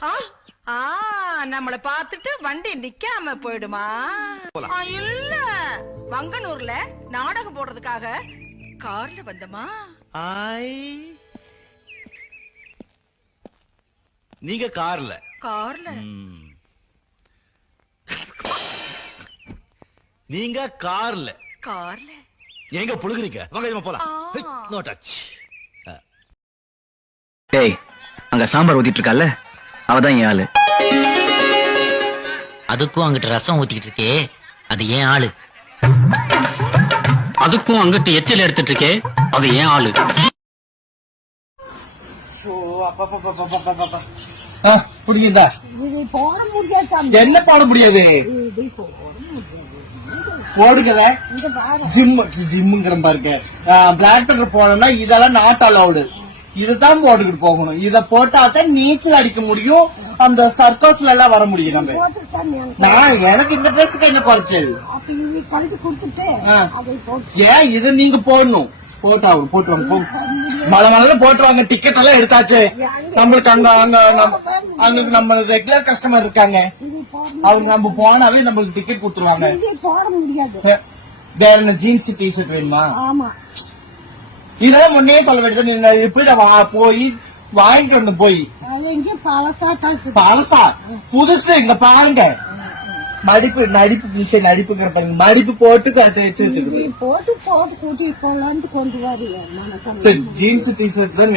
ஆ, ஆ, நம்மள பார்த்துட்டு வண்டி நிக்காம போயிடுமா? ஆ, இல்ல. வங்கனூர்ல நாடகம் போடுறதுக்காக கார்ல வந்தமா ஐ. நீங்க கார்ல? கார்ல. நீங்க கார்ல. கார்ல. எங்க புழுகுறீங்க? வாங்க போலாம். ஆ. நோ டச் டேய் அங்க சாம்பார் ஊத்திட்டு இருக்கால அவதான் என் ஆளு. அதுக்கும் அங்கிட்டு ரசம் ஊத்திக்கிட்டு இருக்கே. அது ஏன் ஆளு? அதுக்கும் அங்கிட்டு எச்சில் எடுத்துட்டு இருக்கே. அது ஏன் ஆளு? புரியுதா என்ன போட முடியாது? போடுகிற ஜிம் ஜிம்முங்கிற பாருங்க பிளாக் போனோம்னா இதெல்லாம் நாட் அலவுடு இதுதான் போட்டுக்கிட்டு போகணும். இத போட்டாதான் நீச்சல் அடிக்க முடியும். அந்த சர்க்கஸ்ல எல்லாம் வர முடியும் நம்ம. நான் எனக்கு இந்த ட்ரெஸ்ஸுக்கு என்ன குறைச்சல். ஏன் இது நீங்க போடணும்? போட்டாங்க போட்டுவாங்க போ. மழை மழை போட்டுருவாங்க டிக்கெட் எல்லாம் எடுத்தாச்சு. நம்மளுக்கு அங்க அங்க அங்க நம்ம ரெகுலர் கஸ்டமர் இருக்காங்க. அவங்க நம்ம போனாவே நம்மளுக்கு டிக்கெட் கொடுத்துருவாங்க. வேற என்ன ஜீன்ஸ் டிஷர்ட் வேணுமா? இதெல்லாம் முன்னே சொல்ல வேண்டியது நீங்க எப்படி போய் வாங்கிட்டு வந்து போய். பழசா புதுசு இங்க பாருங்க. மடிப்பு நடிப்பு சரி நடிப்புங்கிற பாருங்க. மடிப்பு போட்டு கட்டு வச்சு வச்சுக்கணும் போட்டு போட்டு கூட்டி போலான்ட்டு கொண்டு வரீங்க சரி ஜீன்ஸ் டிஷர்ட் தான்